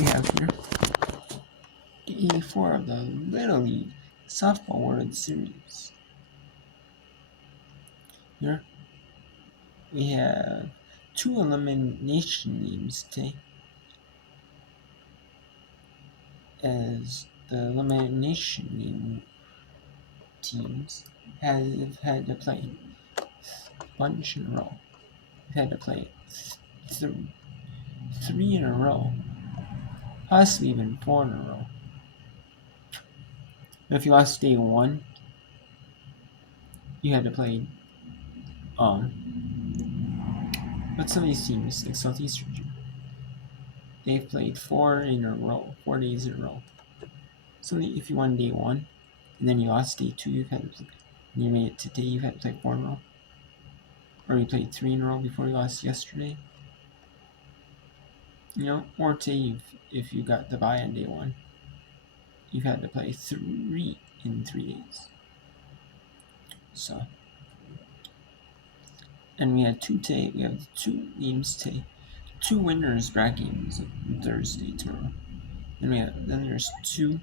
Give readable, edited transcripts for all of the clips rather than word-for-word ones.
we have here Day 4 of the Little League Softball World Series. Here we have 2 elimination games today, as the elimination game teams have had to play a bunch in a row. We've had to play 3 in a row, possibly even 4 in a row. If you lost day 1, you had to play but some of these teams, like Southeast region, they've played 4 in a row, 4 days in a row. So if you won day 1, and then you lost day 2, you've had to play, and you made it today, you've had to play 4 in a row. Or you played 3 in a row before you lost yesterday. Or today, if you got the bye on day 1, you've had to play 3 in 3 days. So, and we had 2 today. We have 2 games today. 2 winners bracket games on Thursday tomorrow. Then there's 2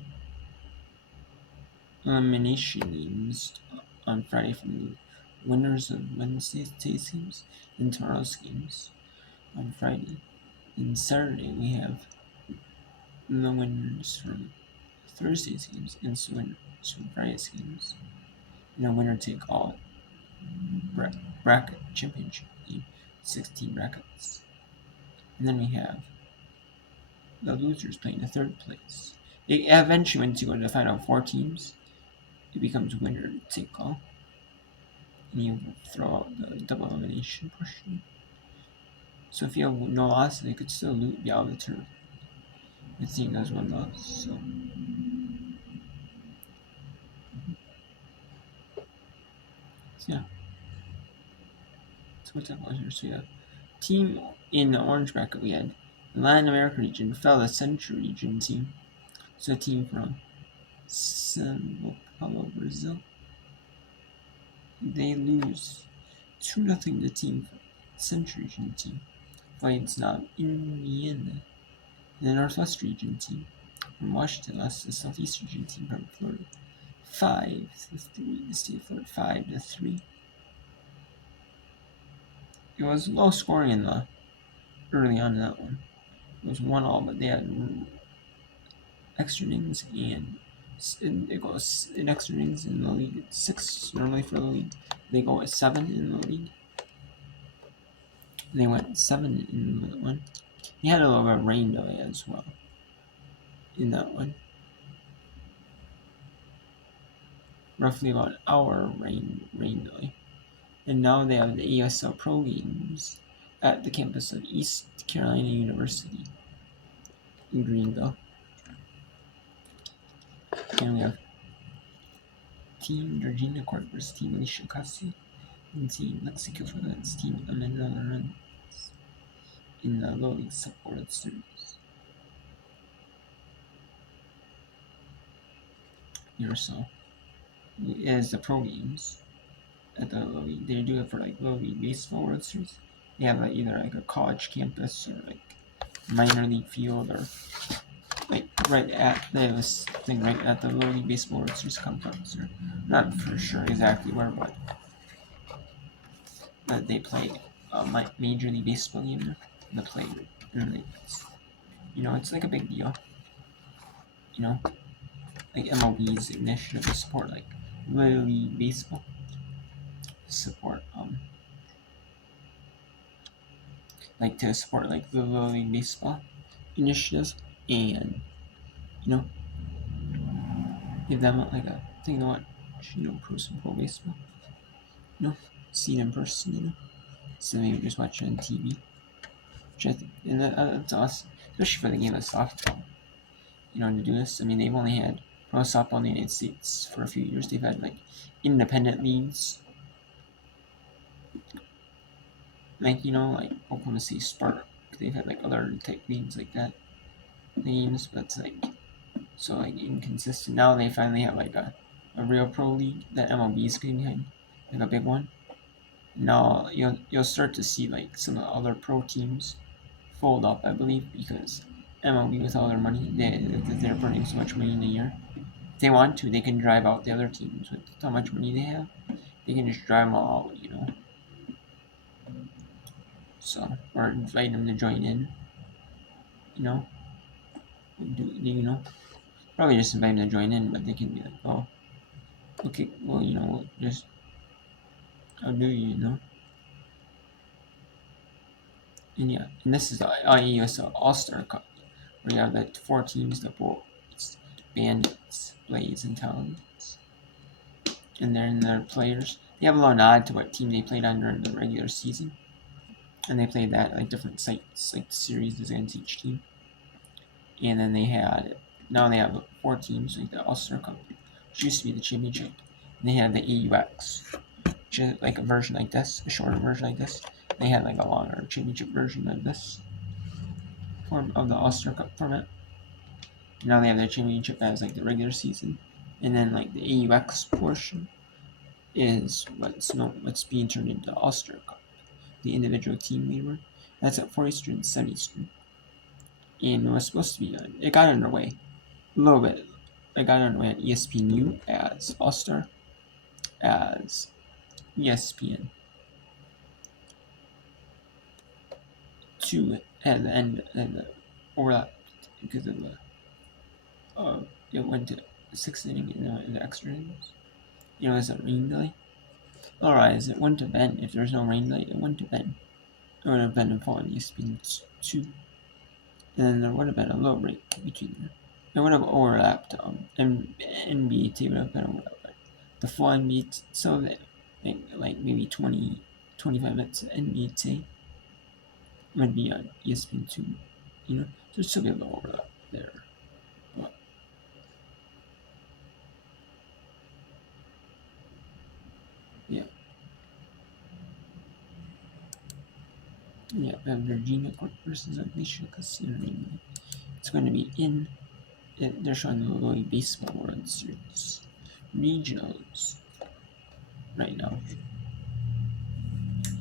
elimination games on Friday from the winners of Wednesday's games and tomorrow's games on Friday. And Saturday we have the winners from Thursday's games and the winners from Friday's games. Winner take all bracket championship game, 16 brackets. And then we have the losers playing the 3rd place. Eventually, once you go to the final 4 teams, it becomes winner take all. And you throw out the double elimination portion. So if you have no loss, they could still be out of the tournament. The team has 1 loss, so yeah. So what's that was here? So yeah, team in the orange bracket we had the Latin America region fell the Central region team. So a team from São Paulo, Brazil. They lose 2-0 to the team from Central region team. Fights now Indiana. The Northwest region team from Washington lost to the Southeast region team from Florida 5-3. The state of Florida 5-3. It was low scoring early on in that one. It was 1-1, but they had extra innings, and it goes in extra innings in the league. It's 6 normally for the league. They go at 7 in the league. And they went 7 in that one. They had a little bit of rain delay as well in that one. Roughly about an hour rain delay. And now they have the ASL Pro games at the campus of East Carolina University in Greenville. And we have Team Georgina Court versus Team Alicia Cassi and Team Mexico against Team Amanda Lorenz in the Little League World Series. Here, so as the pro games at the Little League, they do it for Little League Baseball World Series. They have either a college campus or minor league field, or right at this thing right at the Little League Baseball World Series complex. Or not for sure exactly where, but they play a Major League Baseball game there. The play, and it's like a big deal. MLB's initiative to support Little League Baseball, support to support the Little League Baseball initiative, and give them a thing to watch, pro baseball, see it in person, so maybe just watch it on TV, which I think, and that's awesome, especially for the game of softball. To do this, they've only had pro softball in the United States for a few years. They've had independent leagues, Oklahoma City Spark. They've had other type leagues like that, names, but it's so inconsistent. Now they finally have a real pro league that MLB is getting behind, a big one. Now you'll start to see some of the other pro teams fold up, I believe, because MLB with all their money. They're burning so much money in a year. If they want to, they can drive out the other teams with how much money they have. They can just drive them all out, So, or invite them to join in, Probably just invite them to join in, but they can be like, oh, okay, well, just, how do you. And yeah, and this is the IESL All-Star Cup, where you have like 4 teams, the Bolts, Bandits, Blades, and Talons. And then their players, they have a little nod to what team they played on during the regular season. And they played that like different sites, like series against each team. And then now they have 4 teams, like the All-Star Cup, which used to be the championship. And they had the AUX, which is like a version like this, a shorter version like this. They had like a longer championship version of this form of the All-Star Cup format. Now they have their championship as like the regular season, and then like the AUX portion is what's being turned into All-Star Cup, the individual team leaderboard. That's at 4 Eastern, 7 Eastern, and it was supposed to be. It got underway a little bit. It got underway at ESPNU as All-Star, as ESPN 2 at the end and the overlap because of the it went to 6th inning in the extra innings. As a rain delay. Otherwise, it wouldn't have been, if there's no rain delay, it wouldn't have been. It would have been in fall ESPN 2. And then there would have been a little break between them. It would have overlapped. NBA would have been overlapped. The full NBA, so that like maybe 20, 25 minutes of NBA would be on ESPN 2. There'd still be a little overlap there. But, yeah. Yeah, we have Virginia Court versus Alicia Casino. It's going to be they're showing the Louis Baseball World Series regionals right now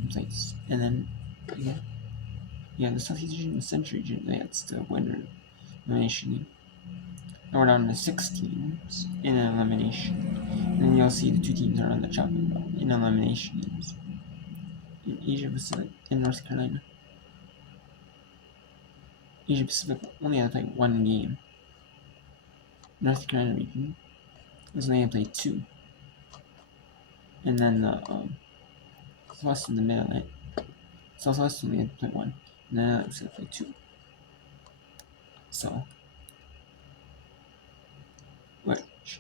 in place. And then, the Southeast region and Central region, that's the winner elimination game. Now we're down to 6 teams in an elimination. And then you'll see the 2 teams are on the chopping block in elimination games. In Asia Pacific and North Carolina. Asia Pacific only had to play 1 game. North Carolina region was only had to play 2. And then the Southwest in the middle, Southwest only had to play 1. And then Alex had to play 2. So,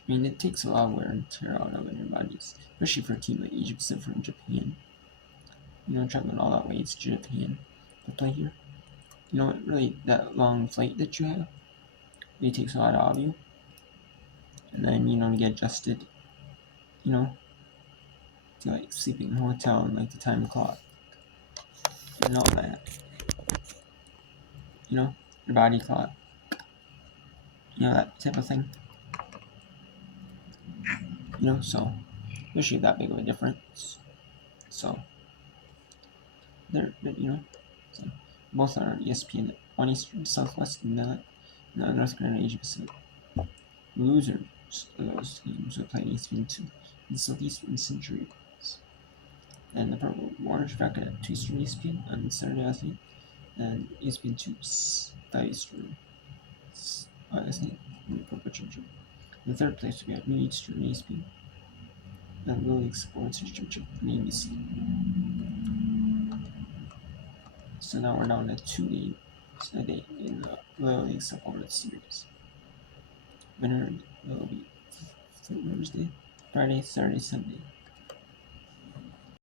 it takes a lot of wear and tear out of your bodies, especially for a team like Asia Pacific and Japan. Traveling all that way to Japan to play here. Really, that long flight that you have, it takes a lot out of you. And then, to get adjusted, to like sleeping in a hotel and like the time clock and all that. Your body clock. That type of thing. So especially that big of a difference. So so both are ESPN 1 Eastern, Southwest, and North Carolina, Asia Pacific. Losers of those teams will play ESPN 2 in Southeastern Century. And the purple orange bracket at 2 Eastern ESPN on Saturday afternoon, and ESPN 2 5 Eastern. Purple championship. The third place will be at New Eastern ESPN. And Little League Sports Championship on ABC. So now we're down to 2 games a day in the Little League Support Series. Winner will be Thursday, Friday, Saturday, Sunday.